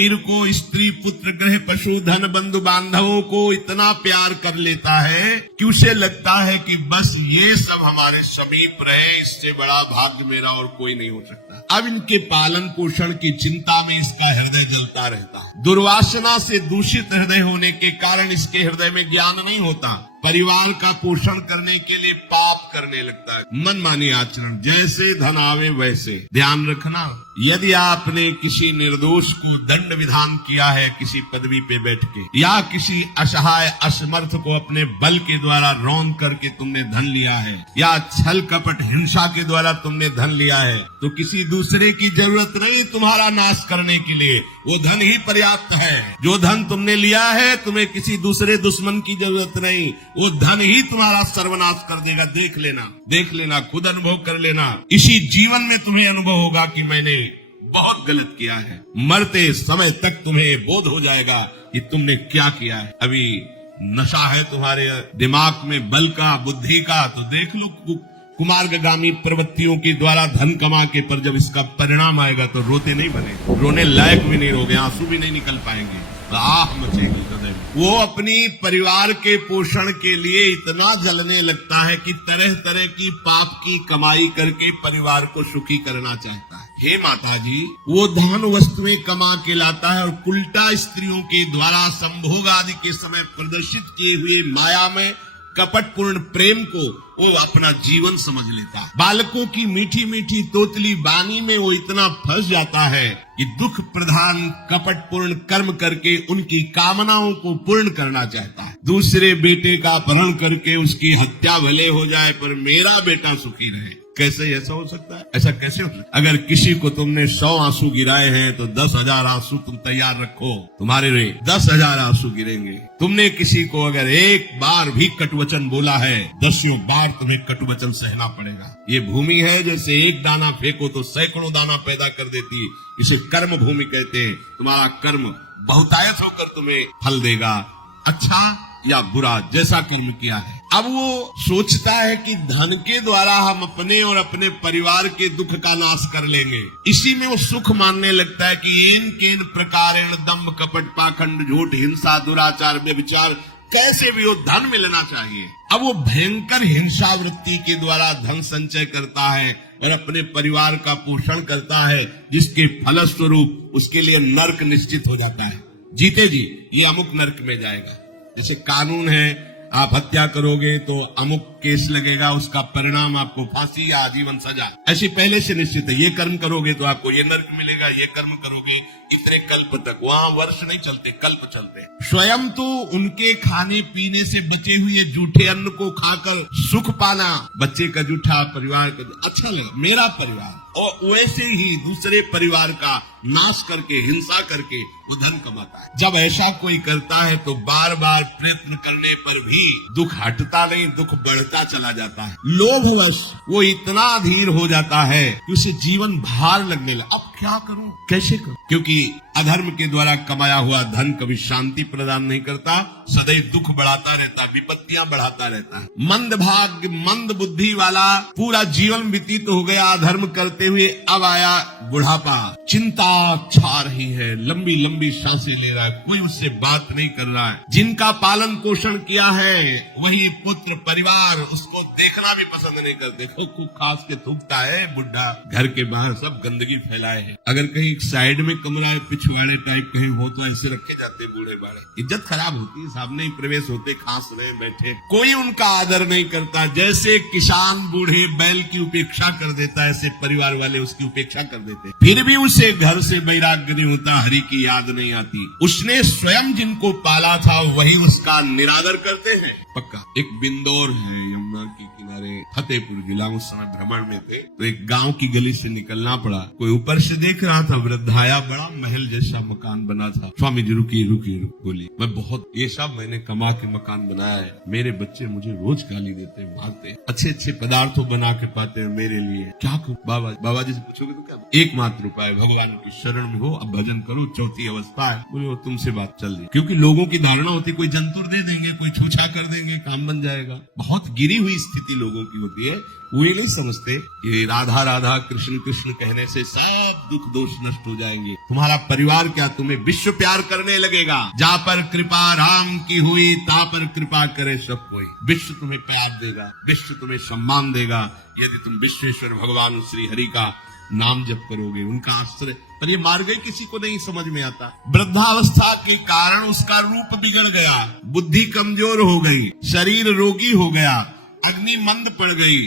शरीर को, स्त्री पुत्र ग्रह पशु धन बंधु बांधवों को इतना प्यार कर लेता है कि उसे लगता है कि बस ये सब हमारे समीप रहे, इससे बड़ा भाग्य मेरा और कोई नहीं हो सकता। अब इनके पालन पोषण की चिंता में इसका हृदय जलता रहता है। दुर्वासना से दूषित हृदय होने के कारण इसके हृदय में ज्ञान नहीं होता। परिवार का पोषण करने के लिए पाप करने लगता है, मनमानी आचरण, जैसे धन आवे वैसे। ध्यान रखना, यदि आपने किसी निर्दोष को दंड विधान किया है किसी पदवी पे बैठ के, या किसी असहाय असमर्थ को अपने बल के द्वारा रौंद करके तुमने धन लिया है, या छल कपट हिंसा के द्वारा तुमने धन लिया है, तो किसी दूसरे की जरूरत नहीं तुम्हारा नाश करने के लिए, वो धन ही पर्याप्त है। जो धन तुमने लिया है तुम्हें किसी दूसरे दुश्मन की जरूरत नहीं, वो धन ही तुम्हारा सर्वनाश कर देगा। देख लेना, खुद अनुभव कर लेना। इसी जीवन में तुम्हें अनुभव होगा कि मैंने बहुत गलत किया है। मरते समय तक तुम्हें बोध हो जाएगा कि तुमने क्या किया है। अभी नशा है तुम्हारे दिमाग में बल का, बुद्धि का, तो देख लो कुमार्गामी प्रवृत्तियों के द्वारा धन कमा के, पर जब इसका परिणाम आएगा तो रोते नहीं बने, रोने लायक भी नहीं रहोगे, आंसू भी नहीं निकल पाएंगे, आह मचेगी हृदय। वो अपनी परिवार के पोषण के लिए इतना जलने लगता है कि तरह तरह की पाप की कमाई करके परिवार को सुखी करना चाहता है। हे माता जी, वो धन वस्तुएं कमा के लाता है और उल्टा स्त्रियों के द्वारा संभोग आदि के समय प्रदर्शित किए हुए माया में कपटपूर्ण प्रेम को वो अपना जीवन समझ लेता है। बालकों की मीठी मीठी तोतली बानी में वो इतना फंस जाता है कि दुख प्रधान कपटपूर्ण कर्म करके उनकी कामनाओं को पूर्ण करना चाहता है। दूसरे बेटे का अपहरण करके उसकी हत्या भले हो जाए पर मेरा बेटा सुखी रहे। कैसे ऐसा हो सकता है? ऐसा कैसे हो सकता है? अगर किसी को तुमने 100 आंसू गिराए हैं तो 10,000 आंसू तुम तैयार रखो, तुम्हारे लिए 10,000 आंसू गिरेंगे। तुमने किसी को अगर एक बार भी कटुवचन बोला है, 10 बार तुम्हें कटुवचन सहना पड़ेगा। ये भूमि है, जैसे एक दाना फेंको तो सैकड़ों दाना पैदा कर देती, इसे कर्म भूमि कहते हैं। तुम्हारा कर्म बहुतायत होकर तुम्हें फल देगा, अच्छा या बुरा, जैसा कर्म किया है। अब वो सोचता है कि धन के द्वारा हम अपने और अपने परिवार के दुख का नाश कर लेंगे। इसी में वो सुख मानने लगता है कि एन केन प्रकारेण दम्भ कपट पाखंड झूठ हिंसा दुराचार व्यभिचार कैसे भी हो धन मिलना चाहिए। अब वो भयंकर हिंसा वृत्ति के द्वारा धन संचय करता है और अपने परिवार का पोषण करता है, जिसके फलस्वरूप उसके लिए नर्क निश्चित हो जाता है। जीते जी ये अमुक नर्क में जाएगा। जैसे कानून है, आप हत्या करोगे तो अमुक केस लगेगा, उसका परिणाम आपको फांसी या आजीवन सजा, ऐसी पहले से निश्चित है। ये कर्म करोगे तो आपको ये नर्क मिलेगा, ये कर्म करोगे इतने कल्प तक। वहाँ वर्ष नहीं चलते, कल्प चलते। स्वयं तो उनके खाने पीने से बचे हुए जूठे अन्न को खाकर सुख पाना, बच्चे का जूठा, परिवार का अच्छा लगा, मेरा परिवार, और वैसे ही दूसरे परिवार का नाश करके हिंसा करके वो धन कमाता है। जब ऐसा कोई करता है तो बार बार प्रयत्न करने पर भी दुख हटता नहीं, दुख बढ़ता चला जाता है। लोभवश वो इतना अधीर हो जाता है कि उसे जीवन भार लगने लगा। अब क्या करूं, कैसे करूं? क्योंकि अधर्म के द्वारा कमाया हुआ धन कभी शांति प्रदान नहीं करता, सदैव दुख बढ़ाता रहता, विपत्तियां बढ़ाता रहता है। मंद भाग्य मंद बुद्धि वाला पूरा जीवन व्यतीत हो गया अधर्म करते हुए, अब आया बुढ़ापा, चिंता छा रही है, लंबी लंबी सांसें ले रहा है, कोई उससे बात नहीं कर रहा है। जिनका पालन पोषण किया है वही पुत्र परिवार उसको देखना भी पसंद नहीं करते। खूब खास के थूकता है बुढ़ा, घर के बाहर सब गंदगी फैलाए है। अगर कहीं साइड में कमरा है, पिछवाड़े टाइप कहीं हो तो ऐसे रखे जाते बूढ़े बाड़े, इज्जत खराब होती है, सामने ही प्रवेश होते, खांस रहे बैठे, कोई उनका आदर नहीं करता। जैसे किसान बूढ़े बैल की उपेक्षा कर देता है, ऐसे परिवार वाले उसकी उपेक्षा कर देते। फिर भी उसे घर से वैराग्य नहीं होता, हरि की याद नहीं आती। उसने स्वयं जिनको पाला था वही उसका निरादर करते हैं। पक्का एक बिंदौर है यमुना के किनारे, फतेहपुर जिला, उस समय भ्रमण में थे तो एक गांव की गली से निकलना पड़ा। कोई ऊपर से देख रहा था, वृद्धाया बड़ा महल जैसा मकान बना था। स्वामी जी रुकिए रुकिए, बोली मैं बहुत ये सब मैंने कमा के मकान बनाया है, मेरे बच्चे मुझे रोज गाली देते मारते, अच्छे अच्छे पदार्थों बना के पाते हैं मेरे लिए, क्या करूं? बाबा जी से पूछोगे तो क्या? एकमात्र उपाय भगवान की शरण में हो, अब भजन करो, चौथी अवस्था है। बोले वो तुमसे बात चल रही, क्योंकि लोगों की धारणा होती कोई जंतुर दे देंगे, कोई छूछा कर देंगे, काम बन जाएगा। बहुत गिरी हुई स्थिति लोगों लोगों की होती है, वो ये नहीं समझते कि राधा राधा कृष्ण कृष्ण कहने से सब दुख दोष नष्ट हो जाएंगे। तुम्हारा परिवार क्या तुम्हें विश्व प्यार करने लगेगा। जा पर कृपा राम की हुई, ता पर कृपा करे सब कोई। विश्व तुम्हें प्यार देगा, विश्व तुम्हें सम्मान देगा, यदि तुम विश्वेश्वर भगवान श्री हरि का नाम जप करोगे, उनका आश्रय। पर ये मार्ग ही किसी को नहीं समझ में आता। वृद्धावस्था के कारण उसका रूप बिगड़ गया, बुद्धि कमजोर हो गई, शरीर रोगी हो गया, अग्नि मंद पड़ गई,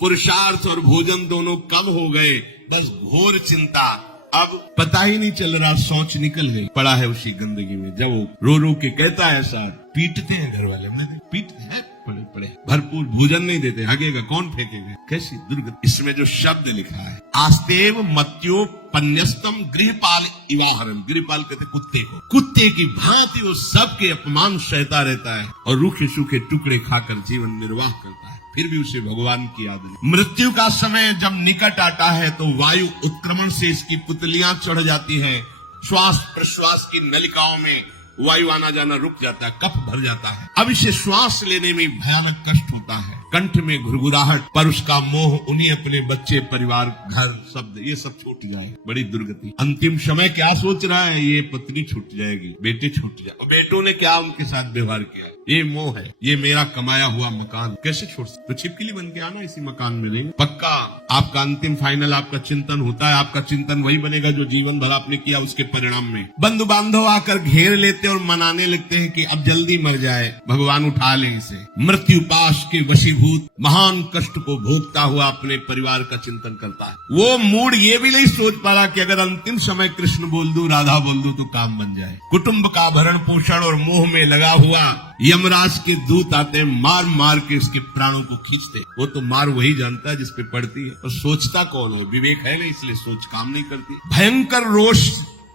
पुरुषार्थ और भोजन दोनों कम हो गए, बस घोर चिंता। अब पता ही नहीं चल रहा, सोच निकल गई, पड़ा है उसी गंदगी में। जब वो रो रो के कहता है सर, पीटते हैं घर वाले, मैंने पीटते हैं, पड़े पड़े भरपूर भोजन नहीं देते, हगेगा कौन, फेंकेगा, कैसी दुर्गति। इसमें जो शब्द लिखा है, आस्तेव मत्यो पन्यस्तम गृहपाल इवाहरम। गृहपाल कहते कुत्ते को, कुत्ते की भांति वो सबके अपमान सहता रहता है और रूखे सूखे टुकड़े खाकर जीवन निर्वाह करता है, फिर भी उसे भगवान की याद नहीं। मृत्यु का समय जब निकट आता है तो वायु उत्क्रमण से इसकी पुतलियां चढ़ जाती हैं, श्वास प्रश्वास की नलिकाओं में वायु आना जाना रुक जाता है, कफ भर जाता है। अब इसे श्वास लेने में भयानक कष्ट होता है, कंठ में घुरघुराहट, पर उसका मोह उन्हीं अपने बच्चे, परिवार, घर, शब्द, ये सब छूट गया है। बड़ी दुर्गति। अंतिम समय क्या सोच रहा है, ये पत्नी छूट जाएगी, बेटे छूट जाए, और बेटों ने क्या उनके साथ व्यवहार किया, ये मोह है, ये मेरा कमाया हुआ मकान कैसे छोड़ सकते। तो छिपकली बन के आना, इसी मकान में रहेंगे। पक्का आपका अंतिम फाइनल आपका चिंतन होता है, आपका चिंतन वही बनेगा जो जीवन भर आपने किया, उसके परिणाम में बंधु बांधव आकर घेर लेते और मनाने लगते हैं कि अब जल्दी मर जाए, भगवान उठा ले इसे। मृत्यु पाश के वशीभूत महान कष्ट को भोगता हुआ अपने परिवार का चिंतन करता है। वो मूड ये भी नहीं सोच पा रहा कि अगर अंतिम समय कृष्ण बोल दूं, राधा बोल दूं तो काम बन जाए। कुटुंब का भरण पोषण और मोह में लगा हुआ यमराज के दूत आते, मार मार के उसके प्राणों को खींचते। वो तो मार वही जानता है जिस पे पड़ती है, और सोचता कौन है, विवेक है ना, इसलिए सोच काम नहीं करती। भयंकर रोष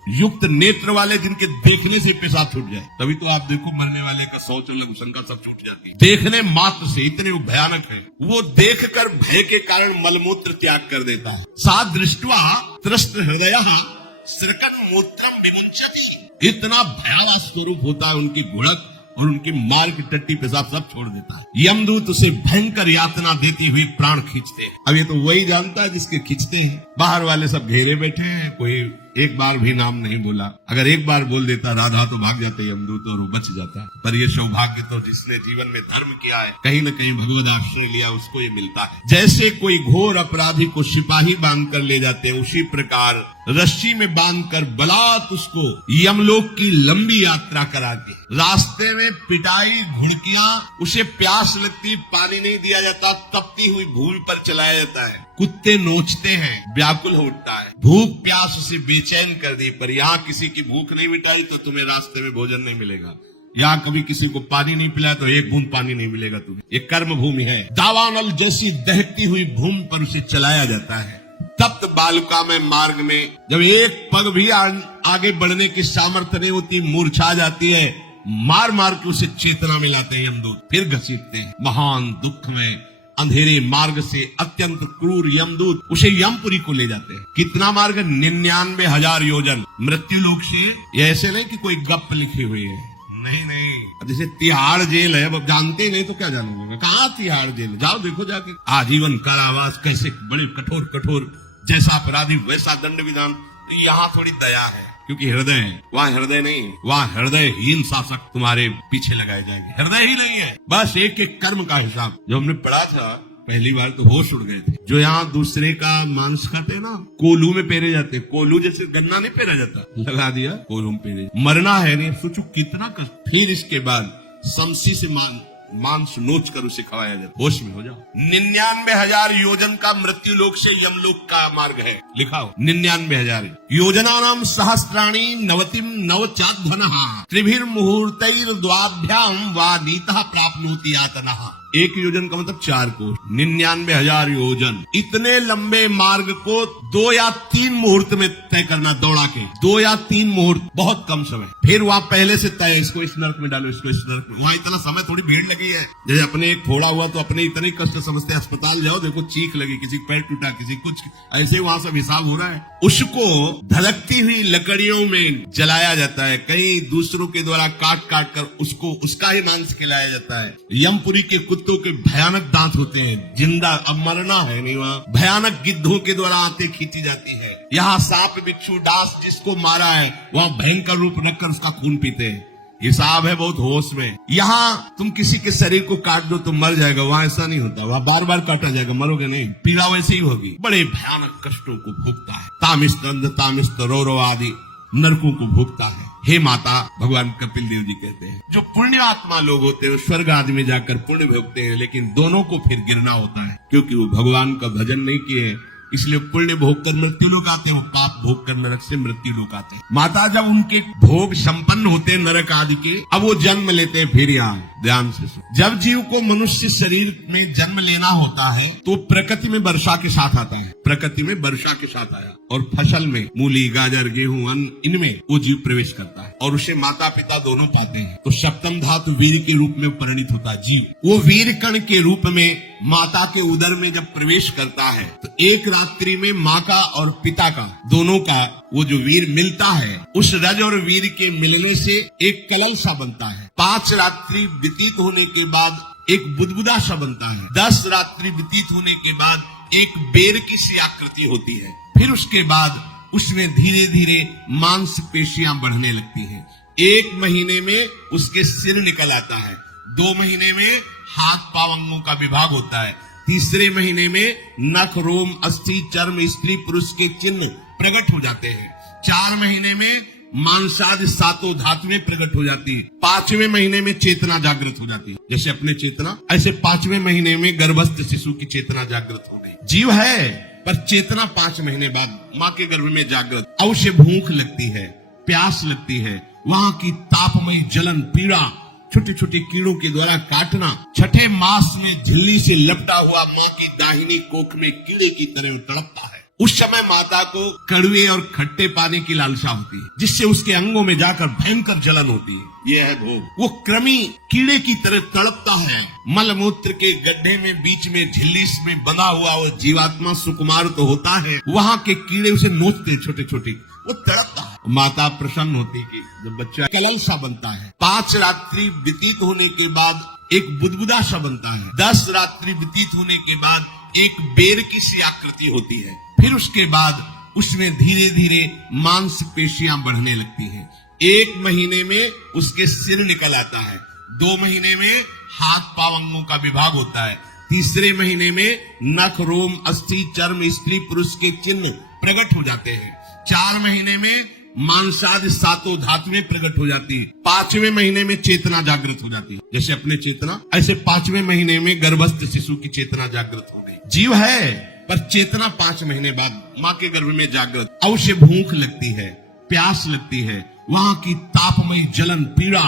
युक्त नेत्र वाले जिनके देखने से पेशाब छूट जाए, तभी तो आप देखो मरने वाले का शौच और लघुशंका सब छूट जाती है, देखने मात्र से, इतने वो भयानक है। वो देखकर भय के कारण मलमूत्र त्याग कर देता है। सा दृष्ट्वा त्रस्त हृदयः सृकन् मूत्रं विमुञ्चति। इतना भयावह स्वरूप होता है उनकी घुड़क, और उनके मार की टट्टी पेशाब सब छोड़ देता है। यमदूत उसे भयंकर यातना देती हुई प्राण खींचते हैं। अब ये तो वही जानता है जिसके खींचते हैं। बाहर वाले सब घेरे बैठे हैं, कोई एक बार भी नाम नहीं बोला। अगर एक बार बोल देता राधा तो भाग जाते यमदूत और वो बच जाता। पर ये सौभाग्य तो जिसने जीवन में धर्म किया है, कहीं न कहीं भगवद आश्रय लिया, उसको ये मिलता है। जैसे कोई घोर अपराधी को सिपाही बांध कर ले जाते हैं, उसी प्रकार रस्सी में बांधकर बलात् उसको यमलोक की लंबी यात्रा करा के, रास्ते में पिटाई, घुड़कियां, उसे प्यास लगती, पानी नहीं दिया जाता, तपती हुई भूमि पर चलाया जाता है, कुत्ते नोचते हैं, व्याकुल हो उठता है, भूख प्यास उसे बेचैन कर दी। पर यहाँ किसी की भूख नहीं मिटाई तो तुम्हें रास्ते में भोजन नहीं मिलेगा। यहाँ कभी किसी को पानी नहीं पिलाया तो एक बूंद पानी नहीं मिलेगा तुम्हें। ये कर्म भूमि है। दावानल जैसी दहकती हुई भूमि पर उसे चलाया जाता है। तप्त बालुका में मार्ग में जब एक पग भी आगे बढ़ने की सामर्थ्य नहीं होती, मूर्छा जाती है, मार मार के उसे चेतना में लाते हैं यमदूत, फिर घसीटते हैं। महान दुख में अंधेरे मार्ग से अत्यंत क्रूर यमदूत उसे यमपुरी को ले जाते हैं। कितना मार्ग? 99,000 योजन मृत्यु लोक से। ये ऐसे नहीं कि कोई गप लिखी हुई है, नहीं नहीं। जैसे तिहाड़ जेल है, अब जानते ही नहीं तो क्या जानोगे, कहाँ तिहाड़ जेल? जाओ देखो जाके। आजीवन कारावास, कैसे बड़े कठोर कठोर, जैसा अपराधी वैसा दंड विधान। यहाँ थोड़ी दया है क्योंकि हृदय है, वहाँ हृदय नहीं, वहाँ हृदयहीन शासक तुम्हारे पीछे लगाए जाएंगे। हृदय ही नहीं है, बस एक एक कर्म का हिसाब। जो हमने पढ़ा था पहली बार तो होश उड़ गए थे। जो यहाँ दूसरे का मांस खाते हैं ना, कोलू में पेरे जाते, कोलू जैसे गन्ना नहीं पेरा जाता, लगा दिया कोलू में पेरे। मरना है नहीं, सोचो कितना कष्ट। फिर इसके बाद शमशी से मांस नोच कर उसे खवाया जाता। होश में हो जाओ। 99,000 योजन का मृत्यु लोक से यमलोक का मार्ग है, लिखा हो 99,000 योजनानाम सहस्राणी नवतिम नवचाध्वनः त्रिभिर मुहूर्तैर द्वाभ्याम वा नीतः प्राप्नोति यातनः। एक योजन का मतलब 4 कोस, 99,000 योजन। इतने लंबे मार्ग को 2 या 3 मुहूर्त में तय करना, दौड़ा के 2 या 3 मुहूर्त, बहुत कम समय। फिर वहाँ पहले से तय, इसको इस नर्क में डालो, इसको इस नर्क में। वहाँ इतना समय, थोड़ी भीड़ लगी है। जैसे अपने एक फोड़ा हुआ तो अपने इतने कष्ट समझते, अस्पताल जाओ देखो चीख लगी, किसी पैर टूटा, किसी कुछ, ऐसे वहाँ सब हिसाब हो रहा है। उसको धधकती हुई लकड़ियों में जलाया जाता है, कई दूसरों के द्वारा काट काट कर उसको उसका ही मांस खिलाया जाता है। यमपुरी के कुत्ते कुत्तों के भयानक दांत होते हैं, जिंदा, अब मरना है नहीं वहाँ, भयानक गिद्धों के द्वारा आते खींची जाती है। यहाँ सांप बिच्छू डांस जिसको मारा है वहाँ भयंकर रूप रखकर उसका खून पीते हैं। हिसाब है बहुत होश में। यहाँ तुम किसी के शरीर को काट दो तो मर जाएगा, वहाँ ऐसा नहीं होता, वहाँ बार बार काटा जाएगा, मरोगे नहीं, पीड़ा वैसे ही होगी। बड़े भयानक कष्टों को भोगता है, तामिस्त अंध तामिस्त रौरव आदि नरकों को भोगता है। हे माता, भगवान कपिल देव जी कहते हैं जो पुण्य आत्मा लोग होते हैं स्वर्ग आदि में जाकर पुण्य भोगते हैं, लेकिन दोनों को फिर गिरना होता है, क्योंकि वो भगवान का भजन नहीं किए, इसलिए पुण्य भोग कर मृत्यु लोक आते हैं, पाप भोग कर नरक से मृत्यु लोक आते हैं। माता जब उनके भोग संपन्न होते हैं नरक आदि के, अब वो जन्म लेते हैं। फिर यहाँ ध्यान से सुनो, जब जीव को मनुष्य शरीर में जन्म लेना होता है तो प्रकृति में वर्षा के साथ आता है, प्रकृति में वर्षा के साथ आया, और फसल में मूली गाजर गेहूं अन्न इनमें वो जीव प्रवेश करता है और उसे माता पिता दोनों पाते हैं। तो सप्तम धातु वीर के रूप में परिणित होता है जीव। वो वीर कण के रूप में माता के उदर में जब प्रवेश करता है तो एक रात्रि में माँ का और पिता का दोनों का वो जो वीर मिलता है, उस रज और वीर के मिलने से एक कलल सा बनता है। 5 रात्रि व्यतीत होने के बाद एक बुदबुदा सा बनता है। 10 रात्रि व्यतीत होने के बाद एक बेर की सी आकृति होती है। फिर उसके बाद उसमें धीरे धीरे मांस पेशियां बढ़ने लगती हैं। 1 महीने में उसके सिर निकल आता है, 2 महीने में हाथ पांव अंगों का विभाग होता है, 3रे महीने में नख रोम अस्थि चर्म स्त्री पुरुष के चिन्ह प्रकट हो जाते हैं, 4 महीने में मांसादि 7 धातुएं प्रकट हो जाती है, 5वें महीने में चेतना जागृत हो जाती है। जैसे अपने चेतना, ऐसे 5वें महीने में गर्भस्थ शिशु की चेतना जागृत हो गई। जीव है पर चेतना 5 महीने बाद माँ के गर्भ में जागृत। अब उसे भूख लगती है, प्यास लगती है, वहां की तापमयी जलन पीड़ा, छोटे छोटे कीड़ों के द्वारा काटना, 6ठे मास में झिल्ली से लपटा हुआ माँ की दाहिनी कोख में कीड़े की तरह तड़पता है। उस समय माता को कड़वे और खट्टे पानी की लालसा होती है, जिससे उसके अंगों में जाकर भयंकर जलन होती है। यह है भोग। वो कृमि कीड़े की तरह तड़पता है। मलमूत्र के गड्ढे में बीच में झिल्ली में बंधा हुआ वो जीवात्मा सुकुमार तो होता है, वहाँ के कीड़े उसे नोचते छोटे छोटे, वो तड़पता है। माता प्रसन्न होती है कि जब बच्चा कलल सा बनता है। 5 रात्रि व्यतीत होने के बाद एक बुदबुदा सा बनता है। 10 रात्रि व्यतीत होने के बाद एक बेर की सी आकृति होती है। फिर उसके बाद उसमें धीरे धीरे मांस पेशियां बढ़ने लगती हैं। 1 महीने में उसके सिर निकल आता है, 2 महीने में हाथ पांव अंगों का विभाग होता है, 3रे महीने में नख रोम अस्थि चर्म स्त्री पुरुष के चिन्ह प्रकट हो जाते हैं, 4 महीने में मांसादि 7 धातुएं प्रकट हो जाती है, 5वें महीने में चेतना जागृत हो जाती है। जैसे अपने चेतना, ऐसे 5वें महीने में गर्भस्थ शिशु की चेतना जागृत हो गई। जीव है पर चेतना 5 महीने बाद माँ के गर्भ में जागृत। अब उसे भूख लगती है, प्यास लगती है, वहाँ की तापमयी जलन पीड़ा,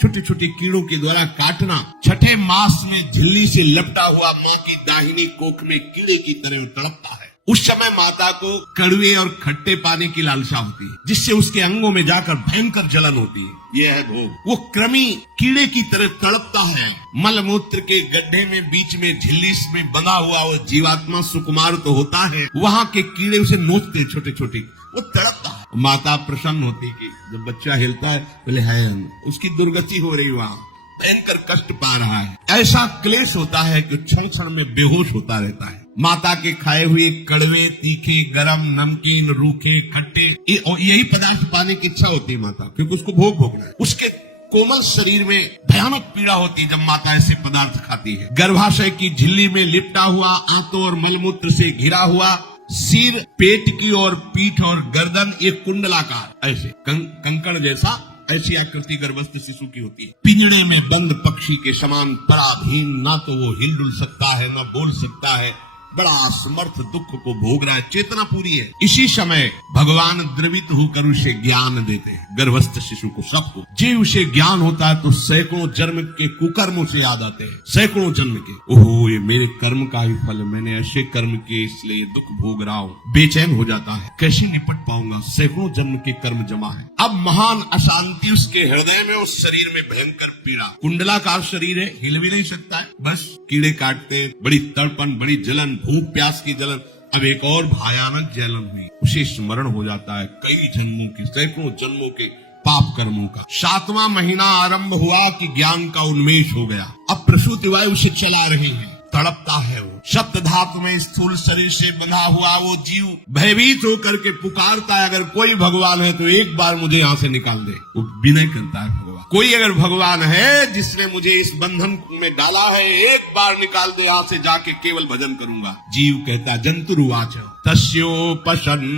छोटे छोटे कीड़ों के द्वारा काटना, 6ठे मास में झिल्ली से लपटा हुआ माँ की दाहिनी कोख में कीड़े की तरह तड़पता है। उस समय माता को कड़वे और खट्टे पानी की लालसा होती है, जिससे उसके अंगों में जाकर भयंकर जलन होती है। यह है भोग। वो कृमि कीड़े की तरह तड़पता है। मलमूत्र के गड्ढे में बीच में झिल्ली में बंधा हुआ वो जीवात्मा सुकुमार तो होता है, वहाँ के कीड़े उसे नोचते छोटे छोटे, वो तड़पता है। माता प्रसन्न होती कि जब बच्चा हिलता है, बोले है उसकी दुर्गति हो रही, वहाँ भयंकर कष्ट पा रहा है। ऐसा क्लेश होता है कि क्षण क्षण में बेहोश होता रहता है। माता के खाए हुए कड़वे तीखे गरम नमकीन रूखे खट्टे यही पदार्थ पाने की इच्छा होती है माता, क्योंकि उसको भोग भोगना है। उसके कोमल शरीर में भयानक पीड़ा होती है जब माता ऐसे पदार्थ खाती है। गर्भाशय की झिल्ली में लिपटा हुआ, आंतों और मलमूत्र से घिरा हुआ, सिर, पेट की और पीठ और गर्दन ये कुंडलाकार ऐसे कंकड़ जैसा ऐसी आकृति गर्भस्थ शिशु की होती है। पिंजड़े में बंद पक्षी के समान पराधीन, ना तो वो हिल डुल सकता है ना बोल सकता है, बड़ा असमर्थ दुख को भोग रहा है, चेतना पूरी है। इसी समय भगवान द्रवित होकर उसे ज्ञान देते हैं, गर्भस्थ शिशु को, सबको। जे उसे ज्ञान होता है तो सैकड़ों जन्म के कुकर्मों से याद आते हैं, सैकड़ों जन्म के। ओहो, ये मेरे कर्म का ही फल, मैंने ऐसे कर्म किए इसलिए दुख भोग रहा हूँ। बेचैन हो जाता है, कैसे निपट पाऊंगा, सैकड़ों जन्म के कर्म जमा है। अब महान अशांति उसके हृदय में, उस शरीर में भयंकर पीड़ा। कुंडलाकार शरीर है, हिल भी नहीं सकता है, बस कीड़े काटते, बड़ी तड़पन, बड़ी जलन, भूख प्यास की जलन। अब एक और भयानक जलन हुई, उसे स्मरण हो जाता है कई जन्मों के, सैकड़ों जन्मों के पाप कर्मों का। 7वां महीना आरंभ हुआ कि ज्ञान का उन्मेष हो गया। अब प्रसूति वायु से चला रही है, तड़पता है वो। सप्त धातु में स्थूल शरीर से बंधा हुआ वो जीव भयभीत होकर के पुकारता है, अगर कोई भगवान है तो एक बार मुझे यहाँ से निकाल दे। वो विनय करता है, भगवान कोई अगर भगवान है जिसने मुझे इस बंधन में डाला है, एक बार निकाल दे, यहाँ से जाके केवल भजन करूंगा। जीव कहता जंतुरुवाच तस्योपशन्नमवितुम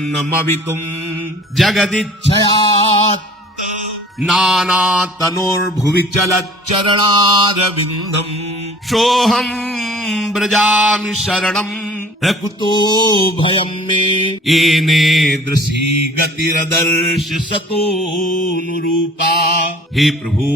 जगदिच्छयात् नाना तनुर्भुवि चलच्चरणारविन्दम् सोऽहं ब्रजामि शरणं प्रकुतो भयं मे येने दृशी गतिरदर्श सतोनुरूपा। हे प्रभु,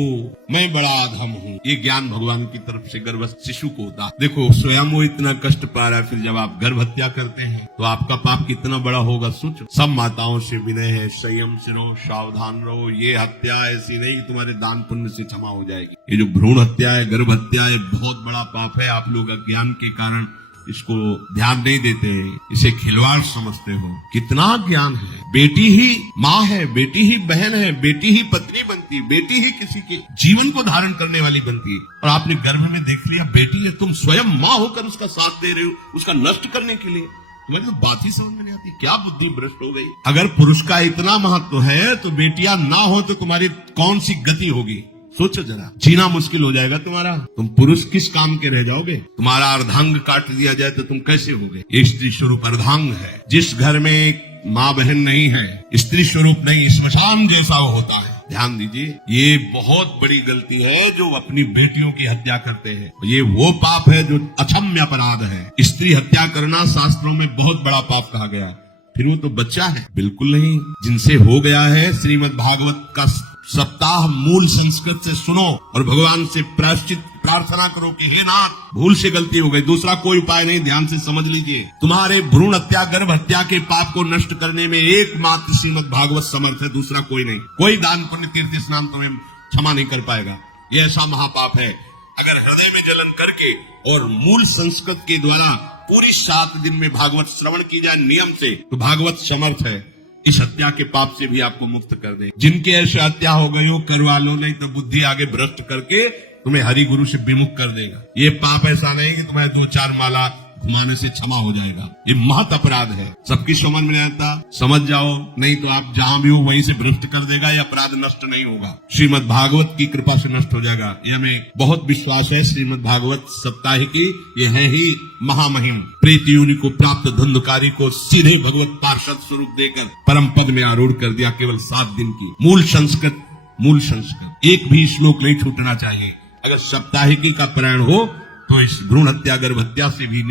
मैं बड़ा अधम हूँ। ये ज्ञान भगवान की तरफ से गर्भस्थ शिशु को होता। देखो स्वयं वो इतना कष्ट पा रहा है, फिर जब आप गर्भ हत्या करते हैं तो आपका पाप कितना बड़ा होगा सोचो। सब माताओं से विनय है, संयम से रहो, सावधान रहो। ये हत्या ऐसी नहीं कि तुम्हारे दान पुण्य से क्षमा हो जाएगी। ये जो भ्रूण हत्या है, गर्भ हत्या है, बहुत बड़ा पाप है। आप लोग अज्ञान के कारण इसको ध्यान नहीं देते हैं, इसे खिलवाड़ समझते हो। कितना ज्ञान है। बेटी ही माँ है, बेटी ही बहन है, बेटी ही पत्नी बनती है, बेटी ही किसी के जीवन को धारण करने वाली बनती है। और आपने गर्भ में देख लिया बेटी है, तुम स्वयं माँ होकर उसका साथ दे रहे हो, उसका नष्ट करने के लिए। तुम्हारी तो बात ही समझ में नहीं आती, क्या बुद्धि भ्रष्ट हो गई। अगर पुरुष का इतना महत्व है तो बेटियां ना हो तो तुम्हारी कौन सी गति होगी, सोचो जरा। जीना मुश्किल हो जाएगा तुम्हारा। तुम पुरुष किस काम के रह जाओगे। तुम्हारा अर्धांग काट दिया जाए तो तुम कैसे होगे। ये स्त्री स्वरूप अर्धांग है। जिस घर में एक माँ बहन नहीं है, स्त्री स्वरूप नहीं, स्मशान जैसा वो होता है। ध्यान दीजिए, ये बहुत बड़ी गलती है जो अपनी बेटियों की हत्या करते हैं। ये वो पाप है जो अक्षम्य अपराध है। स्त्री हत्या करना शास्त्रों में बहुत बड़ा पाप कहा गया है। फिर वो तो बच्चा है, बिल्कुल नहीं। जिनसे हो गया है, श्रीमद् भागवत का सप्ताह मूल संस्कृत से सुनो और भगवान से प्रायश्चित प्रार्थना करो कि हे नाथ, भूल से गलती हो गई, दूसरा कोई उपाय नहीं। ध्यान से समझ लीजिए, तुम्हारे भ्रूण हत्या गर्भ हत्या के पाप को नष्ट करने में एकमात्र श्रीमद् भागवत समर्थ है, दूसरा कोई नहीं। कोई दान पुण्य तीर्थ स्नान तुम्हें क्षमा नहीं कर पाएगा। ये ऐसा महापाप है। अगर हृदय में जलन करके और मूल संस्कृत के द्वारा पूरी 7 दिन में भागवत श्रवण की जाए नियम से, तो भागवत समर्थ है इस हत्या के पाप से भी आपको मुक्त कर दे। जिनके ऐसे हत्या हो गई हो करवा लो, नहीं तो बुद्धि आगे भ्रष्ट करके तुम्हें हरि गुरु से विमुख कर देगा। ये पाप ऐसा नहीं कि तुम्हें 2-4 माला घुमाने से क्षमा हो जाएगा। ये महत अपराध है। सबकी समझ में नहीं आता, समझ जाओ, नहीं तो आप जहां भी हो वहीं से भ्रष्ट कर देगा। ये अपराध नष्ट नहीं होगा, श्रीमद् भागवत की कृपा से नष्ट हो जाएगा। ये हमें बहुत विश्वास है। श्रीमद् भागवत सप्ताह की ये है ही महामहिम। प्रेत योनि को प्राप्त धुंधकारी को सीधे भगवत पार्षद स्वरूप देकर परम पद में आरूढ़ कर दिया। केवल 7 दिन की मूल संस्कृत एक भी श्लोक नहीं छूटना चाहिए। अगर सप्ताहिकी का पारायण हो तो इस भ्रूण हत्या गर्भ हत्या से भी